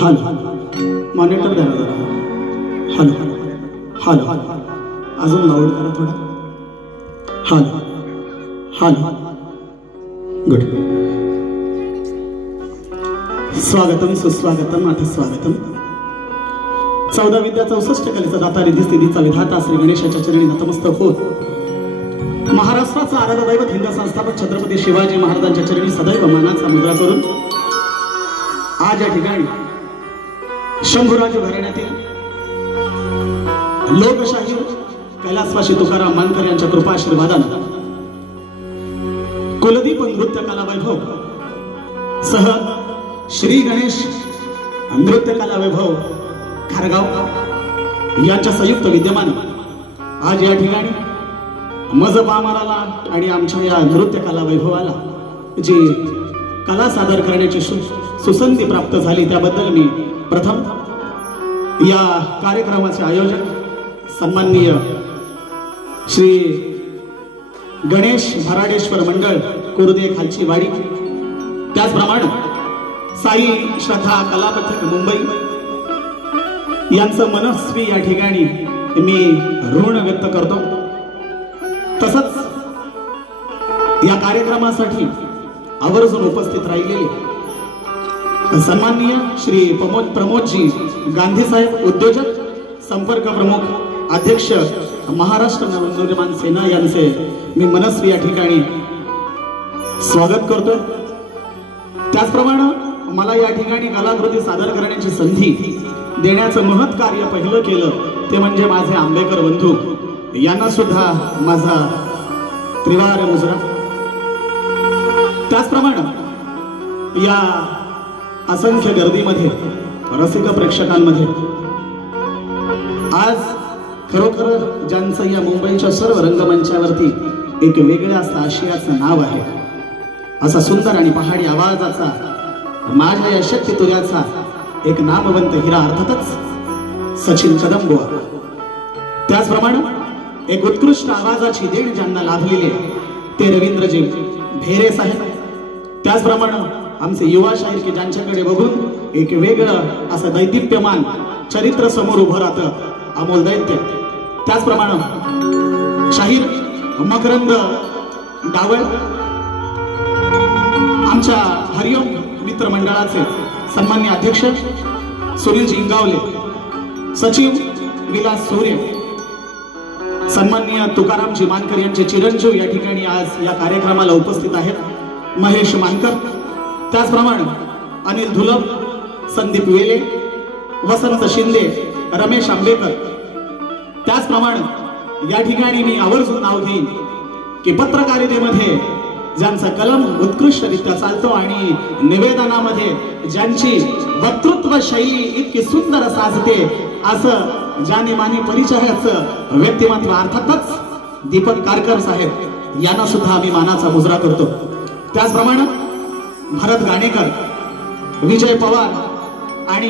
Hello monitor द्या जरा. Hello hello अजून लाऊड करा थोडा. Hello hello good. स्वागतम सुस्वागतम अथ स्वागतम. 14 विद्या 64 कलेचा दाता रिधी स्थितीचा विधाता श्री गणेशाच्या चरणी नतमस्तक होत महाराष्ट्राचा आराध्य दैवत हिंद संस्थापक छत्रपती शिवाजी महाराजांच्या चरणी सदैव मानाचा मुद्रा करून आज या ठिकाणी शंभूराज घराण्यातील लोकशाही कैलासवासी तुकाराम मानकर यांच्या कृपा आशीर्वादाने कुलदीप नृत्य कला वैभव सह श्री गणेश नृत्य कला वैभव खारगाव यांच्या संयुक्त विद्यमाने आज या ठिकाणी मजबामाराला आणि आमच्या या नृत्य कला वैभवाला जी कला सादर करण्याची सुसंधी प्राप्त झाली त्याबद्दल मी प्रथम या कार्यक्रमाचे आयोजक सन्माननीय श्री गणेश भराडेश्वर मंडळ कुर्दे खालची वाडी, त्याचप्रमाणे साई श्रद्धा कला पथक मुंबई यांचं मनस्वी या ठिकाणी मी ऋण व्यक्त करतो. तसंच या कार्यक्रमासाठी आवर्जून उपस्थित राहिलेले सन्माननीय श्री प्रमोदजी गांधी साहेब, उद्योजक संपर्क प्रमुख अध्यक्ष महाराष्ट्र नवनिर्माण सेना यांचे मी मनस्वी या ठिकाणी स्वागत करतो. त्याचप्रमाणे मला या ठिकाणी कलाकृती सादर करण्याची संधी देण्याचं महत् कार्य पहिलं केलं ते म्हणजे माझे आंबेकर बंधू यांना सुद्धा माझा त्रिवार मुजरा. त्याचप्रमाणे या असंख्य गर्दीमध्ये रसिक प्रेक्षकांमध्ये आज खरोखर ज्यांचं या मुंबईच्या सर्व रंगमंचावरती एक वेगळ्या असं आशियाचं नाव आहे, असा सुंदर आणि पहाडी आवाजाचा माझ्या या शक्ती तुर्याचा एक नामवंत हिरा अर्थातच सचिन कदम बुवा. त्याचप्रमाणे एक उत्कृष्ट आवाजाची देण ज्यांना लाभलेले ते रवींद्रजी भेरे साहेब. त्याचप्रमाणे आमचे युवा शाहीर की ज्यांच्याकडे बघून एक वेगळं असं दैदिप्यमान चरित्र समोर उभं राहतं अमोल दैत्य. त्याचप्रमाणे शाहीर मकरंद डावळ, आमच्या हरिओम मित्र मंडळाचे सन्माननीय अध्यक्ष सुनील इंगावले, सचिव विलास सूर्य, सन्माननीय तुकारामजी मानकर यांचे चिरंजीव या ठिकाणी आज या कार्यक्रमाला उपस्थित आहेत, महेश मानकर. त्याचप्रमाणे अनिल धुलप, संदीप वेले, वसंत शिंदे, रमेश आंबेकर. त्याचप्रमाणे या ठिकाणी मी आवर्जून नाव घेईन की पत्रकारितेमध्ये ज्यांचा कलम उत्कृष्टरित्या चालतो आणि निवेदनामध्ये ज्यांची वक्तृत्व शैली इतकी सुंदर साजते असं जानेमानी परिचयाचं व्यक्तिमत्व अर्थातच दीपक कारकर साहेब यांना सुद्धा आम्ही मानाचा मुजरा करतो. त्याचप्रमाणे भरत गाणेकर, विजय पवार आणि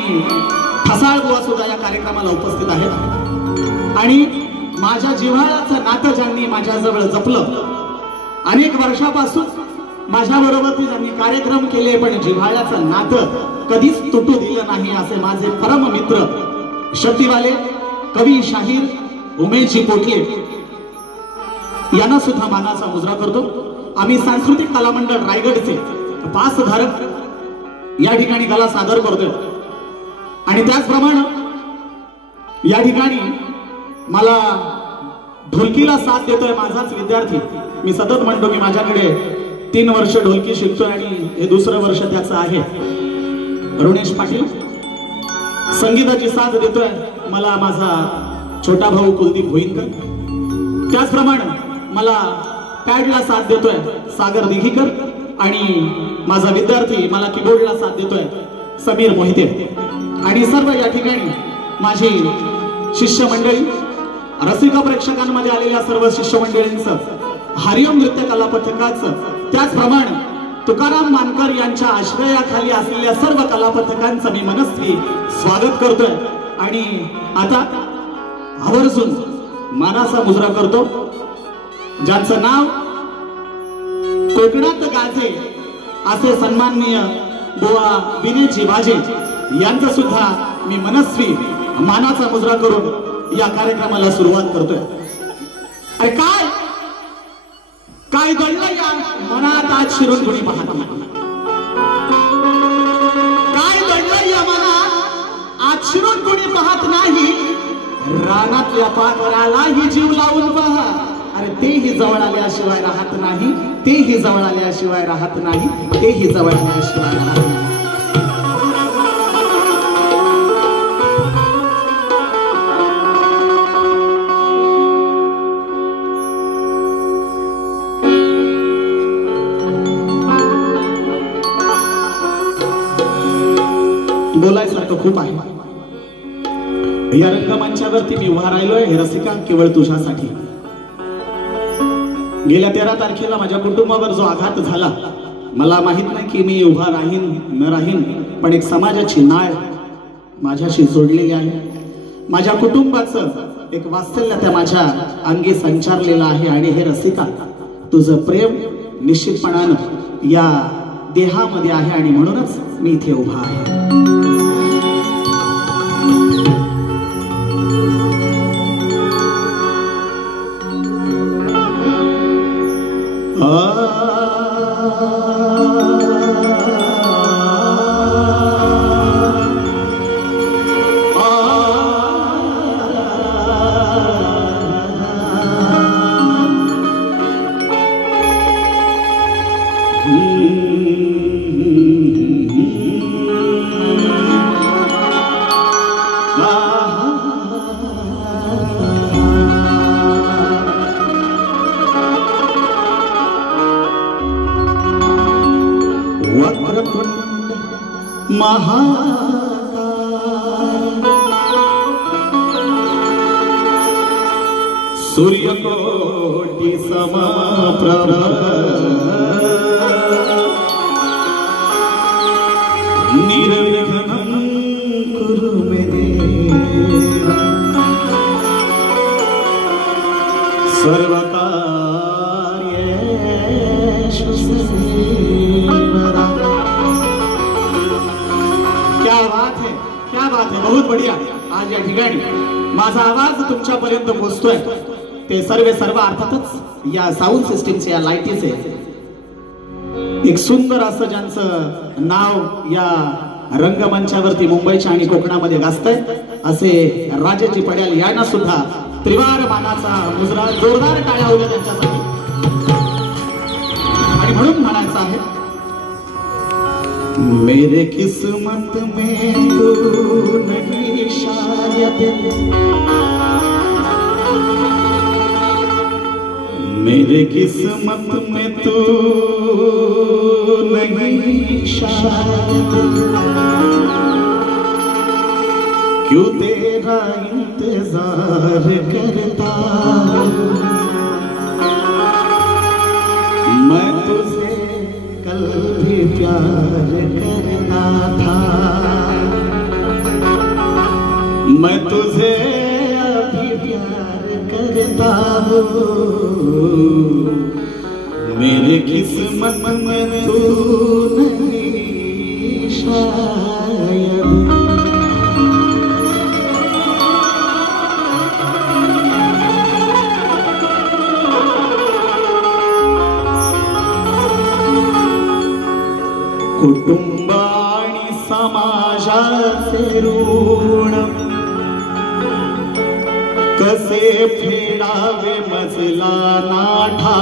ठसाळ बुवा सुद्धा या कार्यक्रमाला उपस्थित आहेत. आणि माझ्या जिव्हाळ्याचं नातं ज्यांनी माझ्याजवळ जपलं, अनेक वर्षापासून माझ्या बरोबर ज्यांनी कार्यक्रम केले पण जिव्हाळ्याचं नातं कधीच तुटू दिलं नाही असे माझे परम मित्र शक्तिवाले कवी शाहीर उमेशजी पोटले यांना सुद्धा मानाचा मुजरा करतो. आम्ही सांस्कृतिक कला मंडळ रायगडचे पासधारक या ठिकाणी कला सादर करतोय. आणि त्याचप्रमाणे या ठिकाणी मला ढोलकीला साथ देतोय माझाच विद्यार्थी. मी सतत म्हणतो की माझ्याकडे 3 वर्ष ढोलकी शिकतोय आणि हे दुसरं वर्ष त्याचं आहे. रुणेश पाटील संगीताची साथ देतोय मला माझा छोटा भाऊ कुलदीप भोईनकर. त्याचप्रमाणे मला पॅडला साथ देतोय सागर दिघीकर आणि माझा विद्यार्थी मला कीबोर्डला साथ देतोय समीर मोहिते. आणि सर्व या ठिकाणी माझी शिष्यमंडळी, रसिक प्रेक्षकांमध्ये आलेल्या सर्व शिष्यमंडळींचं, हरिओम नृत्य कला पथकाचं, त्याचप्रमाणे तुकाराम मानकर यांच्या आश्रयाखाली असलेल्या सर्व कला पथकांचं मी मनस्वी स्वागत करतोय. आणि आता आवर्जून मानाचा मुजरा करतो ज्यांचं नाव कोकणात गाजे असे सन्माननीय बुवा विनयजी बाजे यांचा सुद्धा मी मनस्वी मानाचा मुजरा करून या कार्यक्रमाला सुरुवात करतोय। अरे काय काय घडलं या मनात आज शिरून कोणी पाहत नाही, काय घडलं या मनात आज शिरून कोणी पाहत नाही, रानातल्या पाखरालाही जीव लावून पहा, अरे तेही जवळ आल्याशिवाय राहत नाही, तेही जवळ आल्याशिवाय राहत नाही, तेही जवळ आल्याशिवाय राहत नाही। बोलायसारखं खूप आहे या रंगमंचावरती मी उभा राहिलोय हे रसिका केवळ तुझ्यासाठी। गेल्या 13 तारखेला माझ्या कुटुंबावर जो आघात झाला, मला माहित नाही की मी उभा राहीन न राहीन, पण एक समाजाची नाळ माझ्याशी जोडलेली आहे, माझ्या कुटुंबाचं एक वात्सल्य त्या माझ्या अंगी संचारलेलं आहे। आणि हे रसिका तुझं प्रेम निश्चितपणानं या देहामध्ये आहे आणि म्हणूनच मी इथे उभा आहे। सूर्यकोटि समप्रभ निर्विघ्नं कुरु मे देव सर्वकार्येषु सर्वदा। क्या बात है, क्या बात है, बहुत बढ़िया। आज या ठिकाणी माझा आवाज तुमच्यापर्यंत पोहोचतोय ते सर्व अर्थातच या साऊंड सिस्टीमचे, या लाईटीचे एक सुंदर असं ज्यांचं नाव या रंगमंचावरती मुंबईच्या आणि कोकणामध्ये गाजतंय असे राजाजी पड्याल यांना सुद्धा त्रिवार मानाचा मुजरा, जोरदार टाळ्या होत्या त्यांच्यासाठी। आणि म्हणून म्हणायचं आहे, मेरे किस्मत में तू नहीं शायद, मेरे किस्मत में तू नहीं शायद, क्यों तेरा इंतजार करता मैं तुझे कल भी प्यार करता था, मैं तुझे अभी प्यार करता हूँ, मेरे किस्मत में तू नहीं शायद। कुटुंब आणि समाजाचे ऋण कसे फेडावे मजला नाठा,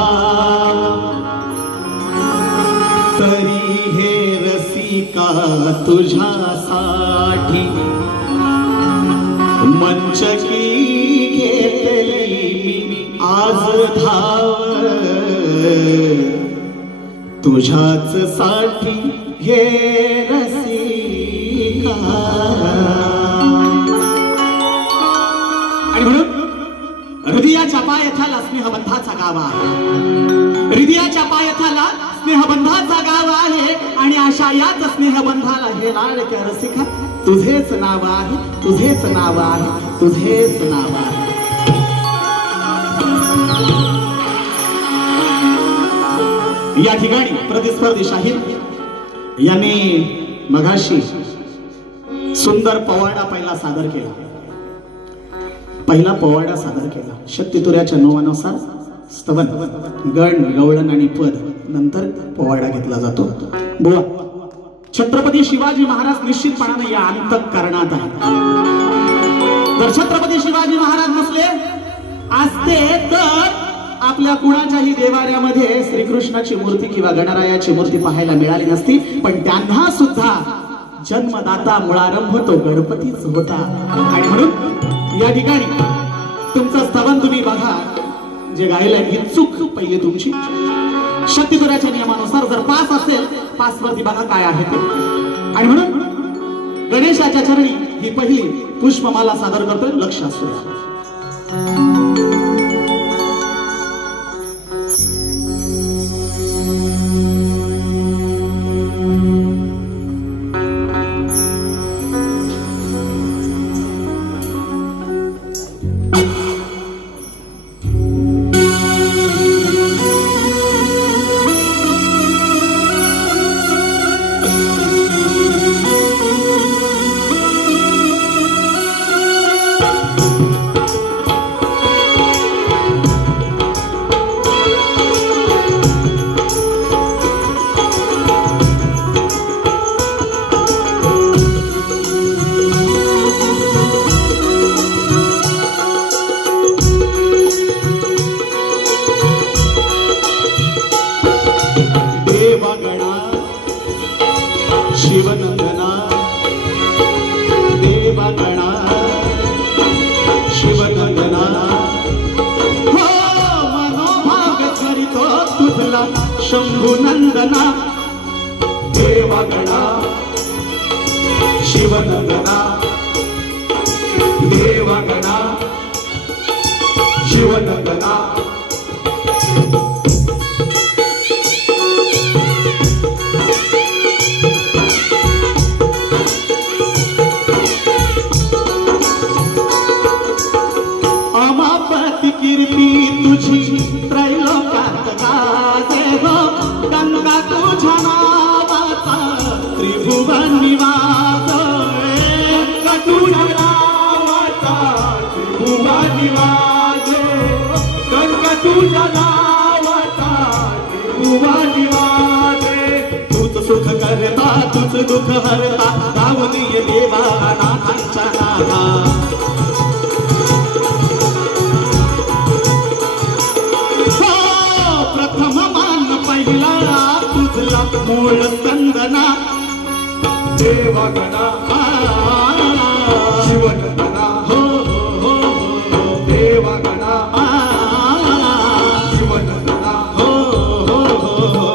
तरी हे रसिका तुझ्यासाठी मंचकी घेतली मी आज धाव, तुझ्याच साठी हे रसिका। आणि म्हणून हृदयाच्या पायथ्याला स्नेहबंधाचा गाव आहे, हृदयाच्या पायथ्याला स्नेहबंधाचा गाव आहे। आणि अशा याच स्नेहबंधाला हे लाडक्या रसिका तुझेच नाव आहे, तुझेच नाव आहे, तुझेच नाव आहे। या ठिकाणी प्रतिस्पर्धी शाहीर यांनी मगाशी सुंदर पवाडा पहिला सादर केला. पहिला पवाडा सादर केला. शक्तितुऱ्याच्या नोवानुसार स्तवन, गण, गवळण आणि पद, नंतर पवाडा घेतला जातो. बुवा, छत्रपती शिवाजी महाराज निश्चितपणाने या अंतःकरणात आहेत. जर छत्रपती शिवाजी महाराज नसले असते तर आपल्या कुणाच्याही देवाऱ्यामध्ये श्रीकृष्णाची मूर्ती किंवा गणरायाची मूर्ती पाहायला मिळाली नसती. पण त्यांना सुद्धा जन्मदाता मुळारंभ तो गणपतीच होता. आणि म्हणून या ठिकाणी तुमचं स्तवन तुम्ही बघा, जे गायला ही चूक पहिली तुमची. शक्तितुऱ्याच्या नियमानुसार जर पास असेल, पास वरती बघा काय आहे ते. आणि म्हणून गणेशाच्या चरणी ही पहिली पुष्पमाला सादर करतोय. लक्ष असू द्या. शिवनंदना देवगणा शिवनंदना हो मनोभाग करीतो तुझला शंभुनंदना देवगणा शिवनंदना देवगणा शिवनंदना कीर्ती तुझी त्रैलोक्यात गाजे हो गंगा तुझ्या नावाचा त्रिभुवन निवास गंगा तुझ्या नावाचा त्रिभुवन निवास गंगा तुझ्या नावाचा त्रिभुवन निवास तूच सुख करता तूच दुःख हरता गावली देवा नाथांच्या नाथा मूळ स्कंदना देवगणा शिवनंदना हो हो हो देवगणा शिवनंदना हो हो हो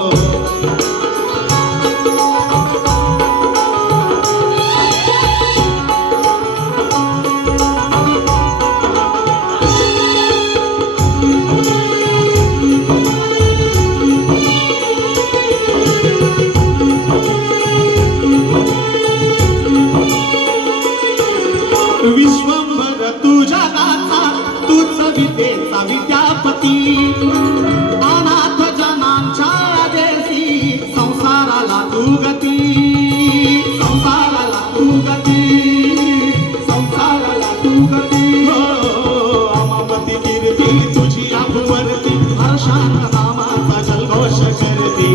विश्वंभर तुझ्या गाथा तूच विद्येचा विद्यापती अनाथ जनांच्या देशी संसाराला तू गती संसाराला तू गती संसाराला तू गती हो अमापती कीर्ती तुझी आभुवरती हर्षान नामाचा जल्लोष करती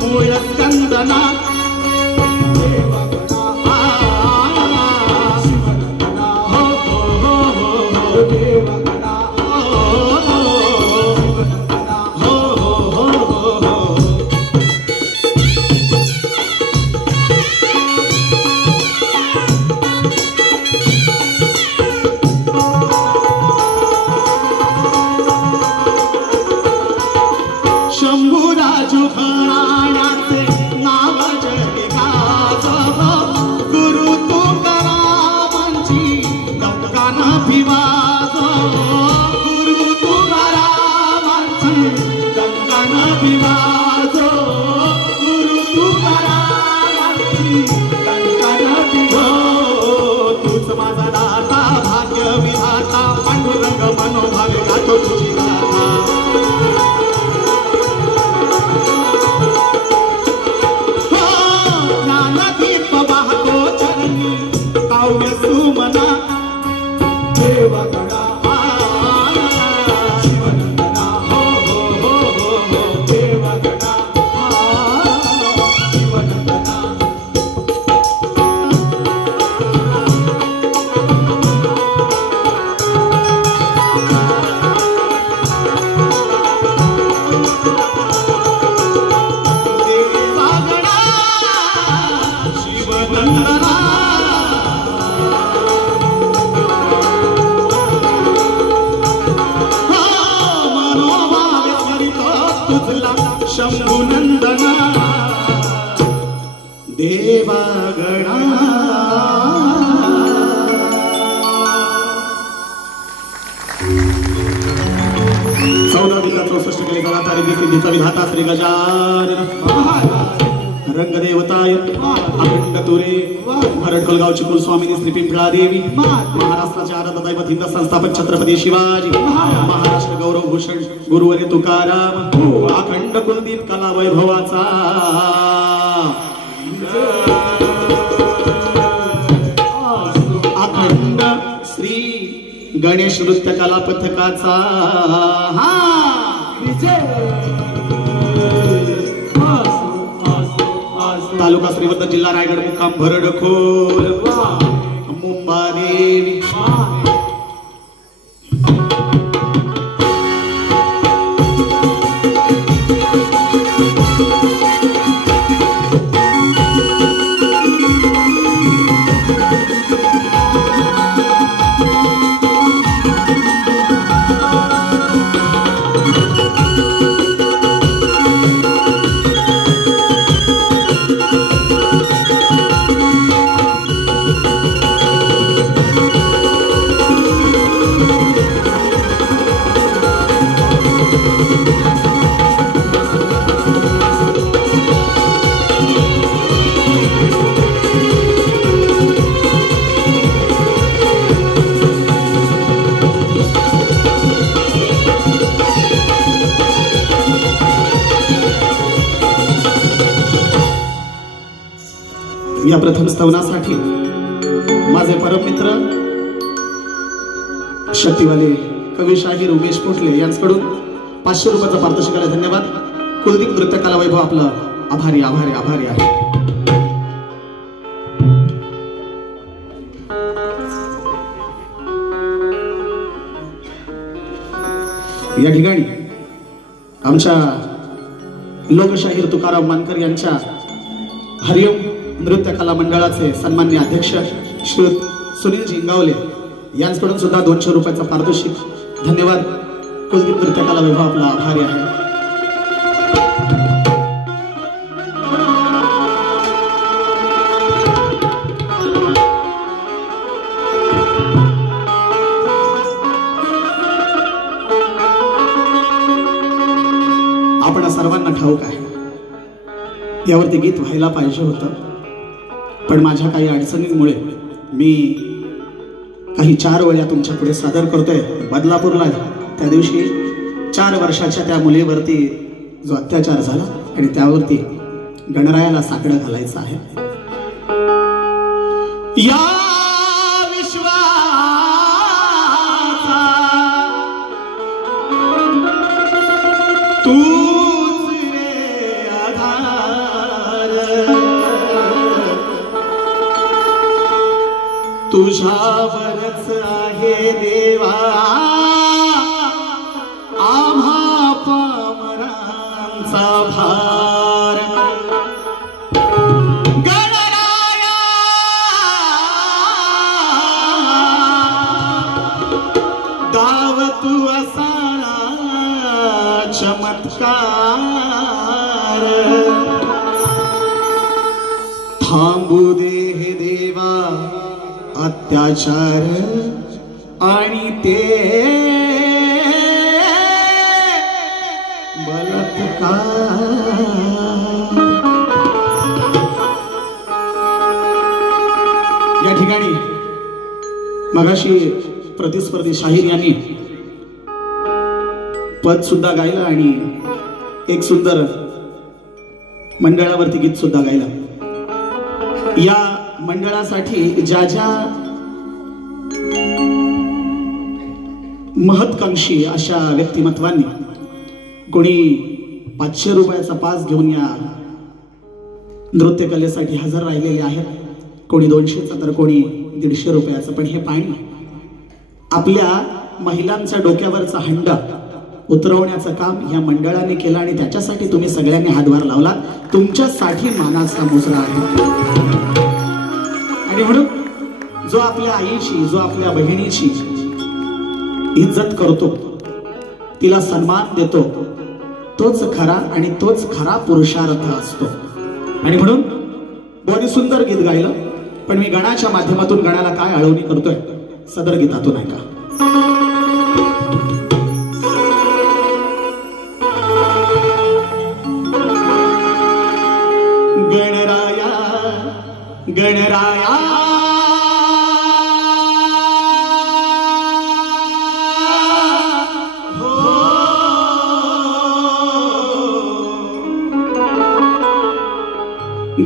मूळ स्कंदना देवगणा शिवनंदना हो हो हो हो देवगणा शिवनंदना हो हो हो हो शंभूराजू घराण्याचे नाव जग गाजो गुरु तुकारामांची गंगान भिवाजो गुरु तुकारामांची गंगान भिवाजो गुरु तुकारामांची गंगान भिवो तूच माझा दाता भाग्य विधाता पांडुरंग मनोभावे गातो तुझी गाथा तुझला शंभुनंदना देवागणा सिद्धीचा विधाता श्री गजानन रंगदेवताय अखंड तुरे भरडकोलगावची कुलस्वामिनी श्री पिंपळा देवी महाराष्ट्राचे आराध्य दैवत हिंद संस्थापक छत्रपती शिवाजी महाराष्ट्र गौरव भूषण गुरुवर्य तुकाराम अखंड कुलदीप कला वैभवाचा अखंड श्री गणेश नृत्य कला पथकाचा तालुका श्रीवर्धन जिल्हा रायगड मुक्काम भरडखोल मुंबादेवी या प्रथम स्तवनासाठी माझे परममित्र शक्तिवाले कवी शाहीर उमेश पोटले यांच्याकडून 500 रुपयाचा पारितोषिकाला धन्यवाद. कुलदीप नृत्य कला वैभव आपला आभारी आभारी आभारी आहे. या ठिकाणी आमच्या लोकशाहीर तुकाराम मानकर यांच्या हरिओम नृत्य कला मंडळाचे सन्माननीय अध्यक्ष श्री सुनील जिंगावले यांच्याकडून सुद्धा 200 रुपयाचा पारितोषिक धन्यवाद. कुलदीप नृत्य कला वैभव आपला आभारी आहे. आपण सर्वांना ठाऊक आहे यावरती गीत व्हायला पाहिजे होतं, पण माझ्या काही अडचणींमुळे मी काही 4 वेळा तुमच्या पुढे सादर करतोय. बदलापूरला त्या दिवशी 4 वर्षाच्या त्या मुलीवरती जो अत्याचार झाला आणि त्यावरती गणरायाला साकडं घालायचं आहे. या विश्वाचा तूच रे आधार, तुझ्यावरच आहे देवा आम्हा पामरांचा भार. गणराया दाव तू असा चमत्कार, थांबू दे हे देवा अत्याचार आणि ते बलात्कार. या ठिकाणी मगाशी प्रतिस्पर्धी शाहीर यांनी पद सुद्धा गायलं आणि एक सुंदर मंडळावरती गीत सुद्धा गायलं. या मंडळासाठी ज्या ज्या महत्कांक्षी अशा व्यक्तिमत्वांनी कोणी 500 रुपयाचा पास घेऊन या नृत्यकलेसाठी हजर राहिलेले आहेत, कोणी 200चा तर कोणी 150 रुपयाचं. पण हे पाणी आपल्या महिलांच्या डोक्यावरचा हंडा उतरवण्याचं काम या मंडळाने केलं आणि त्याच्यासाठी तुम्ही सगळ्यांनी हातभार लावला. तुमच्यासाठी मानाचा मुजरा आहे. आणि म्हणून जो आपल्या आईची, जो आपल्या बहिणीची इज्जत करतो, तिला सन्मान देतो, तोच खरा आणि तोच खरा पुरुषार्थ असतो. आणि म्हणून बोनी सुंदर गीत गायलं, पण मी गणाच्या माध्यमातून गणाला काय आळवणी करतोय सदर गीतातून ऐका. गणराया गणराया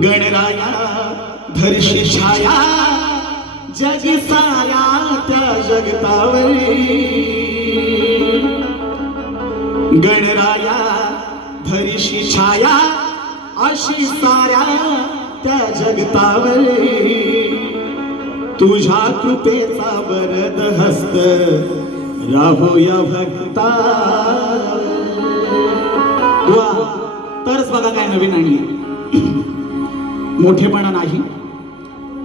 गणराया धरशी छाया जग साऱ्या त्या जगतावरी. गणराया धरशी छाया अशी साऱ्या त्या जगतावरी. तुझ्या कृपेचा वरद हस्त राहूया भक्ता. तरच बघा काय नवीन आणली. मोठेपणा नाही,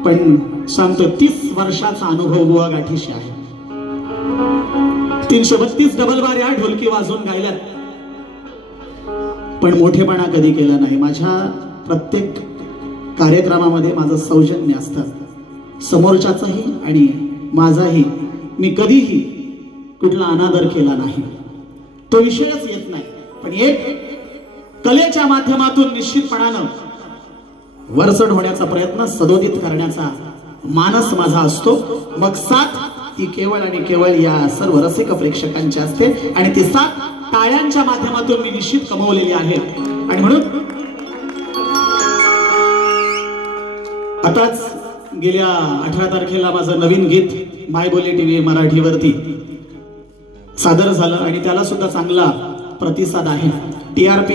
पण सांगतो 30 वर्षाचा अनुभव बुवा गाठीशी आहे. 332 डबल बार या ढोलकी वाजवून गायल्यात, पण मोठेपणा कधी केला नाही. माझ्या प्रत्येक कार्यक्रमामध्ये माझं सौजन्य असतं, समोरच्याचाही आणि माझाही. मी कधीही कुठला अनादर केला नाही, तो विषयच येत नाही. पण एक कलेच्या माध्यमातून निश्चितपणानं वरचढ होण्याचा प्रयत्न सदोदित करण्याचा मानस माझा असतो. मग साथ ती केवळ आणि केवळ या सर्व रसिक प्रेक्षकांची असते, आणि ती साथ टाळ्यांच्या माध्यमातून मी निश्चित कमवलेली आहे. आणि म्हणून आताच गेल्या 18 तारखेला माझं नवीन गीत मायबोली टीव्ही मराठीवरती सादर झालं, आणि त्याला सुद्धा चांगला प्रतिसाद आहे. TRP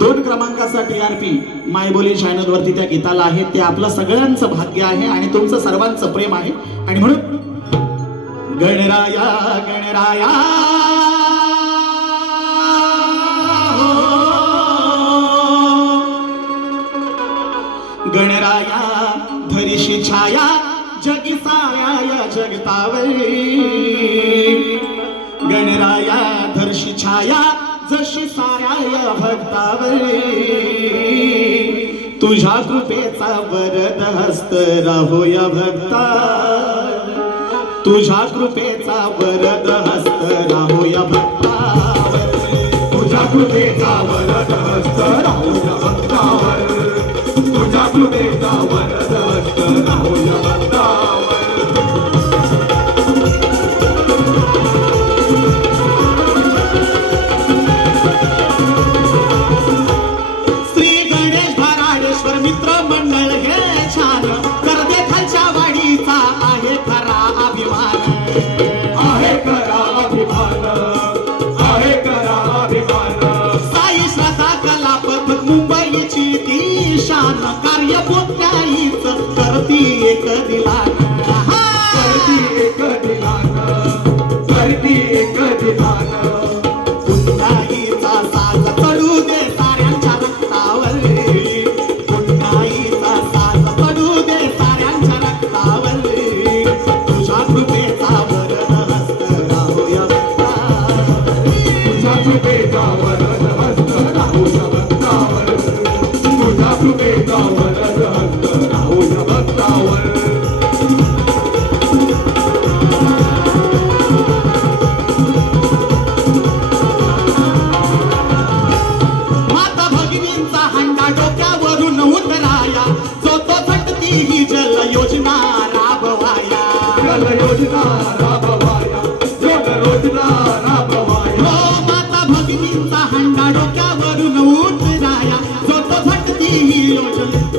2 क्रमांकाचा TRP मायबोली चॅनल वरती त्या गीताला आहे. ते आपलं सगळ्यांचं भाग्य आहे आणि तुमचं सर्वांचं प्रेम आहे. आणि म्हणून गणराया गणराया गणराया धरिशी छाया जगी साऱ्या जगतावरी. गणराया धरशी छाया जशी साऱ्या भक्तावरी. तुझ्या कृपेचा वरद हस्त राहूया भक्ता. तुझ्या कृपेचा वरद हस्त राहूया भक्ता. तुझ्या कृपेचा वरद हस्त राहूया भक्तावर. तुझ्या कृपेचा वरद हस्त राहूया भक्तावर. मित्र मंडळ हे छान करदे खालच्या वाडीचा आहे खरा अभिमान. आहे खरा अभिमान. आहे खरा अभिमान. साई श्रद्धा कला पथक मुंबईची ती शान. कार्य पुण्याईच करती एक दिलान. करती एक दिलान. करती एक दिलान. पुण्याईचा साज चढू दे साऱ्यांच्या रक्तावर.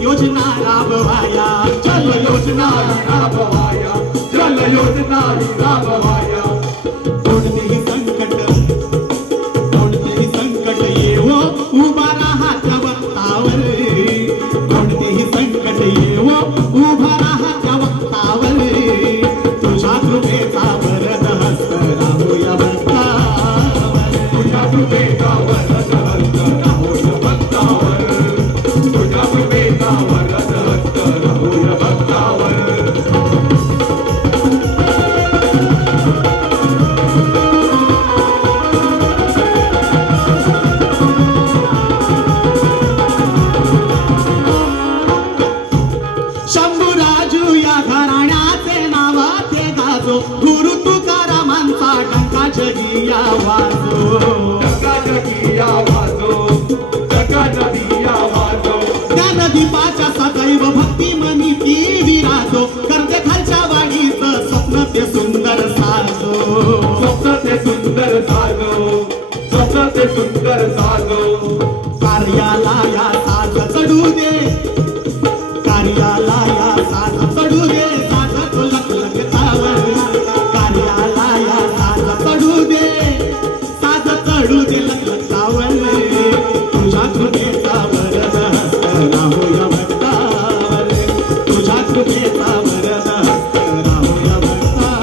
योजना राबवाया जल योजना राबवाया. जल योजना राबवाया. कोणतेही संकट येवो उभा राहा त्या वक्तावर. कोणतेही संकट येवो उभा राहा त्या वक्तावर. तुझ्या कृपेचा वरद हस्त राहूया भक्तावर. तुझ्या कृपेचा वरद हस्त राहूया भक्तावर. तुझ्या कृपेचा वरद हस्त राहूया भक्तावर. सुंदर साजो स्वप्नाचे सुंदर साजो कार्याला या साज चढू दे कार्याला या साज चढू दे साज तो लखलखतावर कार्याला या साज चढू दे साज चढू दे लखलखतावर तुझ्या कृपेचा वरद हस्त राहूया भक्तावर तुझ्या कृपेचा वरद हस्त राहूया भक्तावर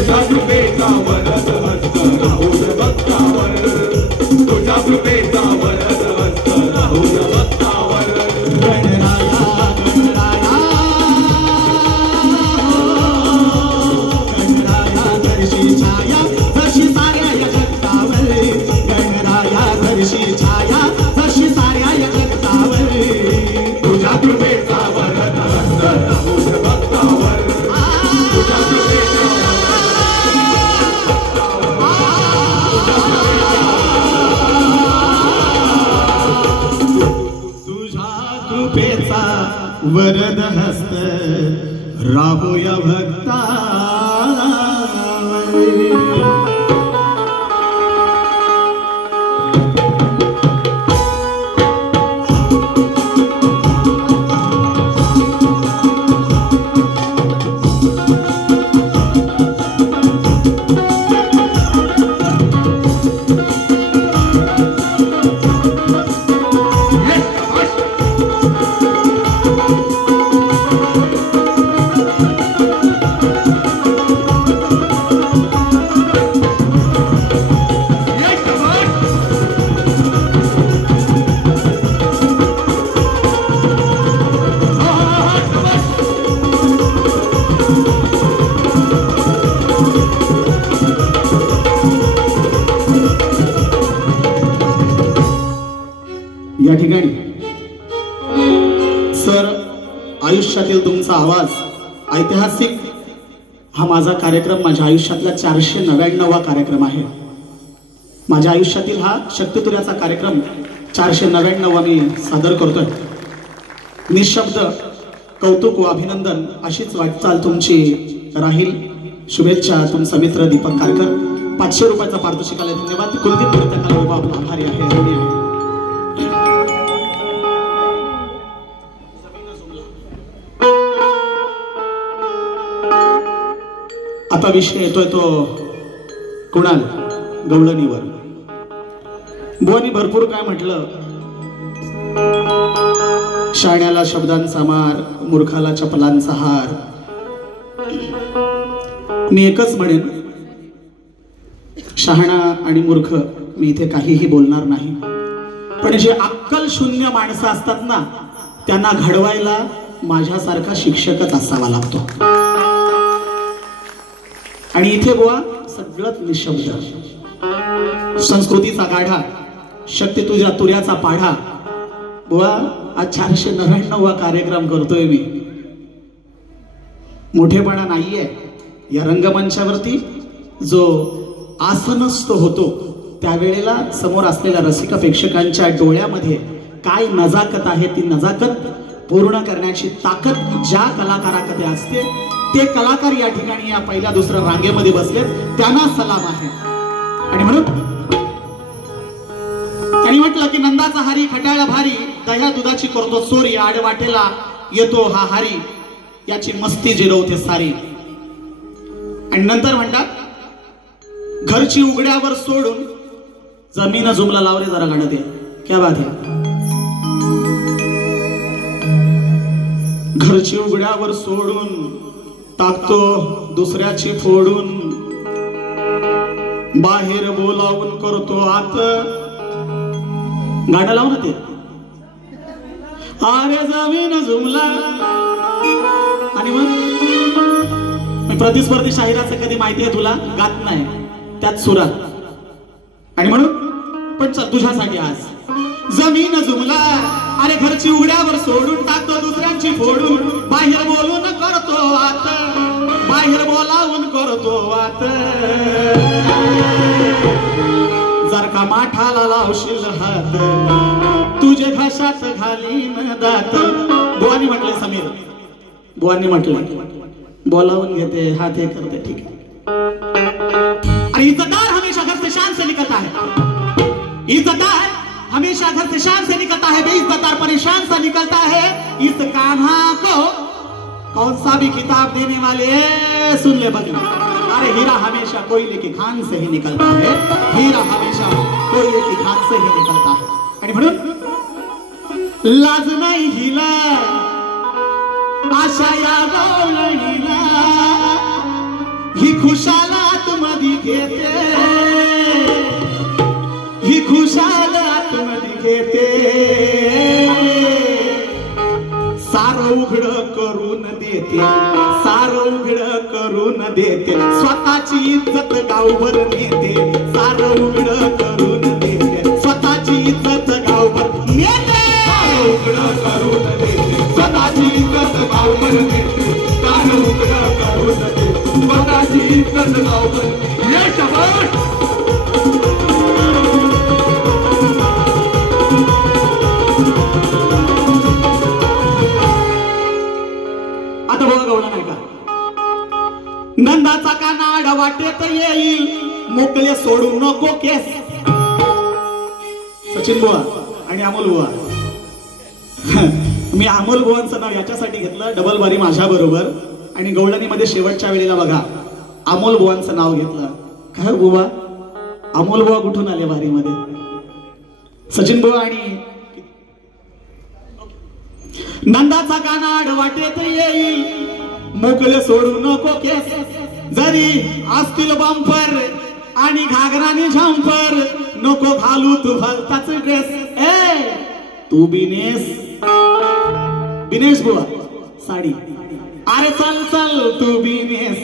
तुझ्या कृपेचा वरद हस्त राहूया भक्तावर तुझ्या कृपेचा वरद हस्त राहूया भक्तावर गणराया गणराया गणराया धरशी छाया धरशी साऱ्या या जगतावर गणराया धरशी छाया धरशी साऱ्या या जगतावर तुझ्या कृपेचा वरद हस्त राहूया भक्तावर तुझ्या कृपेचा तुझ्या कृपेचा वरद हस्त राहूया भक्तावर या ठिकाणी सर आयुष्यातील तुमचा आवाज ऐतिहासिक हा माझा कार्यक्रम माझ्या आयुष्यातला 499वा कार्यक्रम आहे. माझ्या आयुष्यातील हा शक्तितुऱ्याचा कार्यक्रम 499वा मी सादर करतोय. निशब्द कौतुक व अभिनंदन अशीच वाटचाल तुमची राहील. शुभेच्छा. तुमचा मित्र दीपक कारकर. 500 रुपयाचा पारितोषिकाला धन्यवाद. कुलदीप नृत्यकला विभाग आभारी आहे. ऋणी आहे. आता विषय येतोय तो कुणाल गवळणीवर. बुवानी भरपूर काय म्हटलं. शाण्याला शब्दांचा मार, मूर्खाला चपलांचा हार. मी एकच म्हणेन, शहाणा आणि मूर्ख मी इथे काहीही बोलणार नाही, पण जे अक्कल शून्य माणसं असतात ना, त्यांना घडवायला माझ्यासारखा शिक्षकच असावा लागतो. आणि इथे बुवा सगळंच निशब्द. संस्कृतीचा गाढा, शक्ती तुझ्या तुऱ्याचा पाढा. बुवा आज 499वा कार्यक्रम करतोय मी. मोठेपणा नाहीये. या रंगमंचावरती जो आसनस्थ होतो त्यावेळेला समोर असलेल्या रसिक प्रेक्षकांच्या डोळ्यामध्ये काय नजाकत आहे, ती नजाकत पूर्ण करण्याची ताकद ज्या कलाकाराकडे असते, ते कलाकार या ठिकाणी या पहिल्या दुसऱ्या रांगेमध्ये बसलेत, त्यांना सलाम आहे. आणि म्हणून त्यांनी म्हटलं की नंदाचा हारी खटाळा भारी, दह्या दुधाची करतो चोरी, आडवाटेला येतो हा हारी, याची मस्ती जिरवते सारी. आणि नंतर म्हणतात घरची उघड्यावर सोडून जमीन जुमला लावले. जरा गाणं ते क्या बात है. घरची उघड्यावर सोडून टाकतो दुसऱ्याची फोडून, बाहेर बोलावून करतो आत. गाणं लाव ना ते. अरे जमीन जुमला. आणि मग प्रतिस्पर्धी शाहिराचं कधी माहिती आहे तुला? गात नाही त्यात सुरात. आणि म्हणून पण तुझ्यासाठी आज जमीन जुमला. अरे घरची उघड्यावर सोडून टाकतो दुसऱ्यांची फोडून, बाहेर बोलून करतो आत, बाहेर बोलावून करतो आत. जर का माठाला लावशील हात, तुझे घशात घालीन दात. बुवानी म्हटले, समीर बुवानी म्हटले बोलावून घेते हात हे करते, ठीक आहे. अरे इज्जतदार हमेशा घर से शान से निकलता है, इज्जतदार हमेशा घर से शान से निकलता है, बेइज्जतदार परेशान सा निकलता है। इस कान्हा को कौन सा भी किताब देने वाले सुन ले बदला। अरे हीरा हमेशा कोयले की खान से ही निकलता है, हीरा हमेशा कोयले की खान से ही निकलता है। आणि म्हणून लाज नाही हिला आशा या गवळणीला, ही खुशाल आतमध्ये घेते, ही खुशाल आतमध्ये घेते, सार उघड करून देते, सार उघड करून देते, स्वतःची इज्जत गावभर नेते, सार उघड करून देते, स्वतःची इज्जत गावभर नेते, सार उघड करून देते, स्वतःची इज्जत गावभर नेते, सार उघड करून देते, स्वतःची इज्जत गावभर ये शाबास। आता बघा गवळण आहे का, नंदाचा कानाड वाटेत येईल, मोकळे सोडू नको केस। सचिन बुवा आणि अमोल बुवा, मी अमोल बुवांचं नाव याच्यासाठी घेतलं, डबल बारी माझ्या बरोबर, आणि गवळणीमध्ये शेवटच्या वेळेला बघा अमोल बुवांचं नाव घेतलं। काय बुवा, अमोल बुवा कुठून आले बारीमध्ये? सचिन बुवा आणि नंदाचा कानाड वाटेत येईल, मोकळे सोडू नको केस, जरी असतील बंपर आणि घागरानी झंपर, नको घालू तू भलताच ड्रेस। ए तू बिनेस, बिनेश बुवा साडी, अरे चल चल तू बिनेस,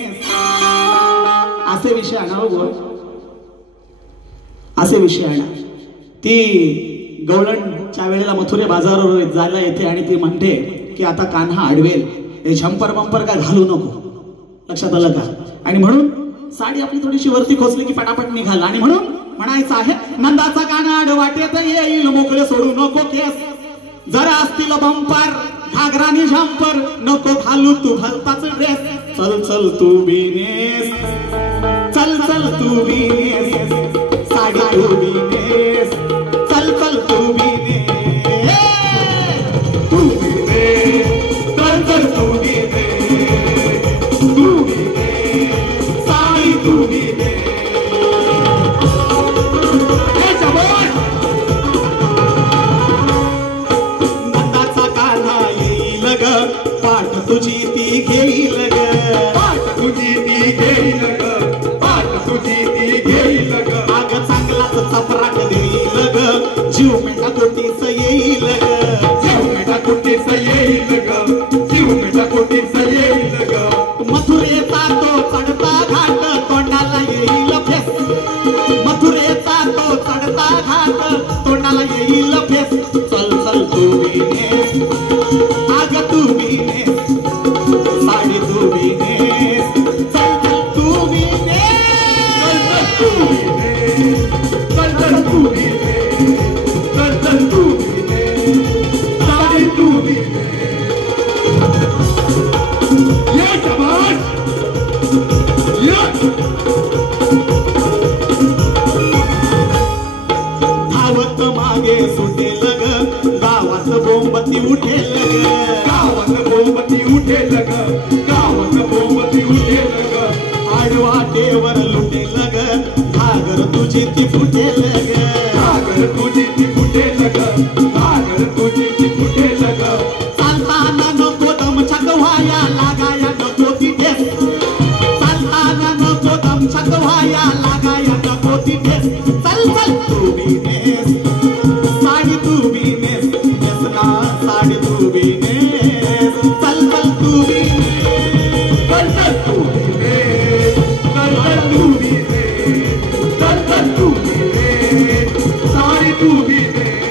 असे विषय आणा बुवा, असे विषय आणा। ती गवळणच्या वेळेला मथुरे बाजारावर जायला येते आणि ती म्हणते की आता कान्हा अडवेल, हे झंपर बंपर काय घालू नको, लक्षात आलं का? आणि म्हणून साडी आपली थोडीशी वरती खोचली की पटापट निघाल, आणि म्हणून म्हणायचं आहे नंदाचा कानाड वाटेत येईल, मोकळे सोडू नको केस, जरा असतील बंपर घागरानी झंपर, नको घालू तू भलताच ड्रेस, चल चल तू बिनेस, चल चल तू बिनेस, साडी तू बिनेस, चल चल तू बिनेस, तू बिनेस, चल चल तू बिनेस, तू बिनेस, साडी तू बिनेस, ये शाबास। नंदाचा कान्हा येईल ग, पाठ तुझी ती घेईल ग, पाठ तुझी ती घेईल ग, पाठ तुझी ती घेईल ग, आग चांगलाच चपराक देईल ग, जीव मेटा कोटीस येईल ग, जीव मेटा कोटीस येईल ग, जीव मेटा कोटीस येईल ग, मथुरेचा तो चढता घाट, तोंडाला येईल फेस, मथुरेचा तो चढता घाट, तोंडाला येईल फेस, चल चल तू बिनेस, आग तू बिनेस, साडी तू बिनेस, चल चल तू बिनेस, चल चल तू बिनेस, चल चल तू बिनेस, साडी तू बिनेस, ये शाबास, ये धावत मागे सुटेल ग, गावात बोंबती उठेल ग, गावात बोंबती उठेल ग, गावात बोंबती उठेल ग, आडवाटेवर लुटेल ग, घागर तुझी ती फुटेल ग, घागर तुझी ती फुटेल ग, घागर तुझी ती फुटेल ग, चालताना नको दमछक व्हाया, लागाया नको ती ठेस, चालताना नको दमछक व्हाया, लागाया नको ती ठेस, चल चल तू बिनेस, साडी तू बिनेस, नेसना साडी तू बिनेस, चल चल तू बिनेस, चल चल तू बिनेस, चल चल तू बिनेस, चल चल तू बिनेस, साडी तू बिनेस।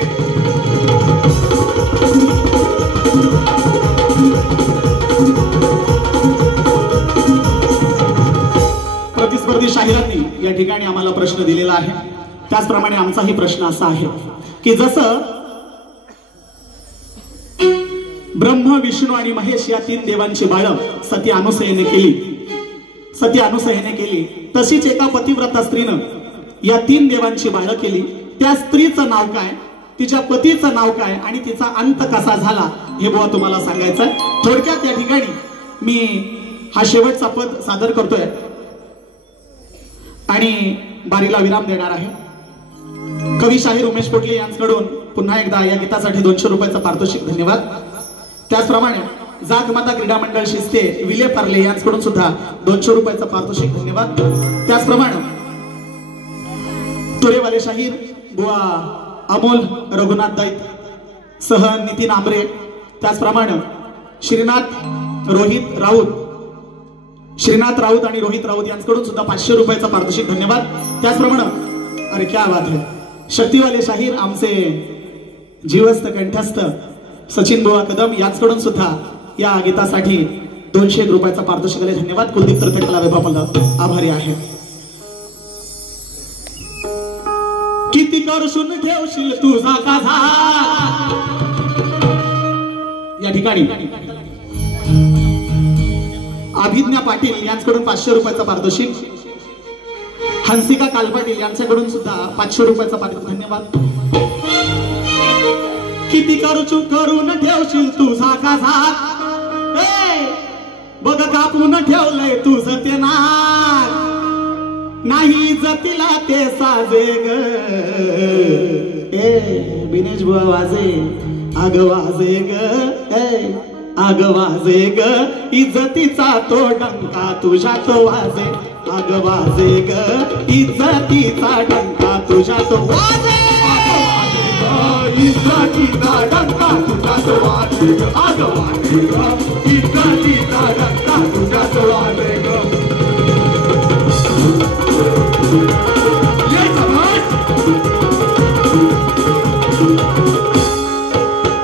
प्रतिस्पर्धी शाहिरांनी या ठिकाणी आम्हाला प्रश्न दिलेला आहे, त्याचप्रमाणे आमचाही प्रश्न असा आहे की जसं ब्रह्म विष्णू आणि महेश या तीन देवांची बाळ सती अनुसयेने केली, सती अनुसयेने केली, तशीच एका पतिव्रता स्त्रीनं या 3 देवांची बाळं केली. त्या स्त्रीचं नाव काय, तिच्या पतीचं नाव काय आणि तिचा अंत कसा झाला हे बुवा तुम्हाला सांगायचं आहे. थोडक्यात या ठिकाणी मी हा शेवटचा पद सादर करतोय आणि बारीला विराम देणार आहे. कवी शाहीर उमेश पोटले यांच्याकडून पुन्हा एकदा या गीतासाठी 200 रुपयाचा पारितोषिक धन्यवाद. त्याचप्रमाणे जागमाता क्रीडा मंडळ शिस्ते विले पार्ले यांच्याकडून सुद्धा 200 रुपयाचा पारितोषिक धन्यवाद. त्याचप्रमाणे तुरेवाले शाहीर बुवा अमोल रघुनाथ दैत सह नितीन आंबरे, त्याचप्रमाणे श्रीनाथ राऊत आणि रोहित राऊत यांच्याकडून सुद्धा 500 रुपयाचा पारितोषिक धन्यवाद. त्याचप्रमाणे अरे क्या बात है, शक्तीवाले शाहीर आमचे जीवस्त कंठस्थ सचिन बुवा कदम यांच्याकडून सुद्धा या गीतासाठी 201 रुपयाचा पारितोषिक धन्यवाद. कुलदीप तर्फे विभागाला आभारी आहे. किती करसून ठेवशील तुझा काझा. या ठिकाणी अभिज्ञा पाटील यांच्याकडून 500 रुपयाचा पारितोषिक, हंसिका कालपाटील यांच्याकडून सुद्धा 500 रुपयाचा पारितोषिक धन्यवाद. किती करून ठेवशील तुझा काझा, बघ कापून ठेवलंय तुझं ते नाक, नाही जतीला ते साजे ग. बिनेश बुवा वाजे आग वाजे ग, आग वाजे ग, इज्जतीचा तो डंका तुझ्या तो वाजे. आग वाजे ग, इज्जतीचा डंका तुझ्या तो वाजे. इज्जतीचा डंका तुझ्या तो वाजे ग. आग वाजे ग, इज्जतीचा डंका तुझ्या तो वाजे ग.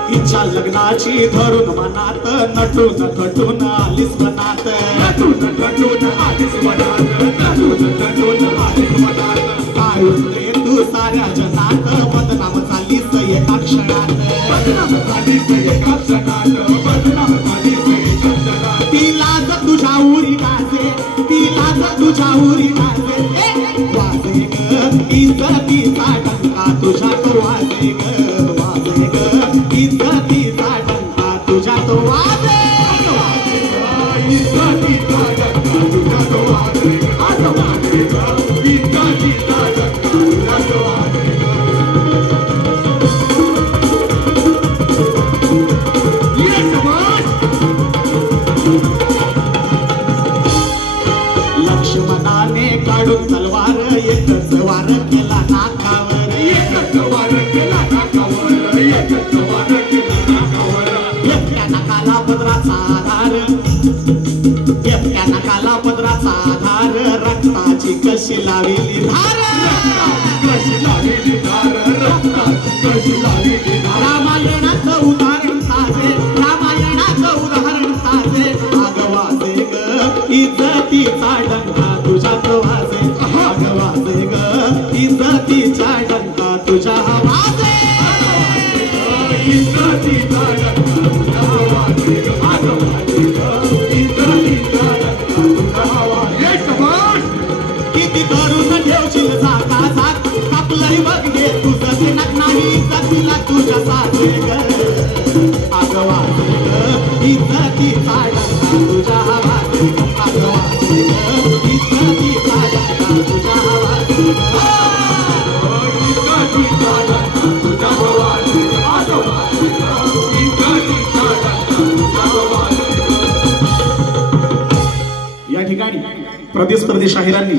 हिच्या लग्नाची धरून मनात नटून थटून आलीस मनात, नटून थटून आलीस मनात, नटून थटून आलीस मनात. आयुष रे तू साऱ्या जनात, बदनाम झालीस एका क्षणात, बदनाम झालीस एका क्षणात, बदनाम झालीस एका क्षणात. ती लाज तुझ्या उरी गाजे, ती लाज तुझ्या उरी गाजे. वाजे ग, इज्जतीचा डंका तुझ्या तो वाजे ग. वाजे ग, इज्जतीचा डंका तुझ्या तो वाजे. इज्जतीचा डंका तुझ्या तो वाजे ग. आग वाजे ग, इज्जतीचा डंका तुझ्या तो वाजे ग. लक्ष्मणाने काढून तलवार एकच वार केला नाकावर, एकच वार केला नाकावर, एकच वार केला नाकावर. एकट्या नाकाला पदराचा आधार, एकट्या नाकाला पदराचा आधार, रक्ताची कशी लावली धार. कशी लावली धार, रक्ताची कशी लावली धार. रामायणाचं उदाहरण साजे, रामायणाचं उदाहरण साजे. आग वाजे ग, इज्जतीचा डंका तुझ्या तो वाजे. आग वाजे ग, इज्जतीचा डंका तुझ्या वाजे. इज्जतीचा डंका तुझ्या वाजे ग. आग वाजे ग, इज्जतीचा डंका तुझ्या वाजे. किती करून ठेवशील जागा जात, कापलंय बघ घे तुझं ते नक नाही जतीला तुझ्या साजे ग. आग वाजे ग, इज्जतीचा डंका तुझ्या वाजे. आग वाजे ग, इज्जतीचा डंका तुझ्या वाजे. इज्जतीचा डंका तुझ्या वाजे. आग वाजे ग, इज्जतीचा डंका तुझ्या वाजे. या ठिकाणी प्रतिस्पर्धी शाहिरांनी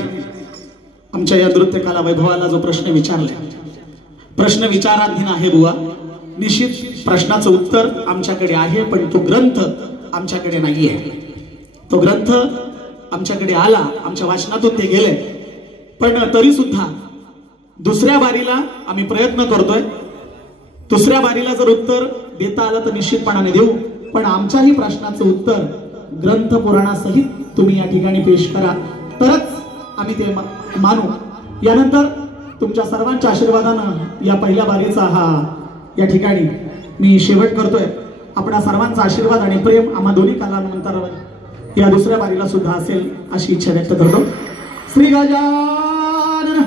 आमच्या या नृत्य कला वैभवाला जो प्रश्न विचारला, प्रश्न विचाराधीन आहे बुवा. निश्चित प्रश्नाचं उत्तर आमच्याकडे आहे, पण तो ग्रंथ आमच्याकडे नाहीये. तो ग्रंथ आमच्याकडे आला, आमच्या वाचनातून ते गेले, पण तरी सुद्धा दुसऱ्या बारीला आम्ही प्रयत्न करतोय. दुसऱ्या बारीला जर उत्तर देता आलं तर निश्चितपणाने देऊ, पण आमच्याही प्रश्नाचं उत्तर ग्रंथ पुराणासहित तुम्ही या ठिकाणी पेश करा, तरच आम्ही ते मानू. यानंतर तुमच्या सर्वांच्या आशीर्वादानं या पहिल्या बारीचा हा या ठिकाणी मी शेवट करतोय. आपल्या सर्वांचा आशीर्वाद आणि प्रेम आम्हा दोन्ही कलावंतांवर या दुसऱ्या बारीला सुद्धा असेल अशी इच्छा व्यक्त करतो. श्री गजानन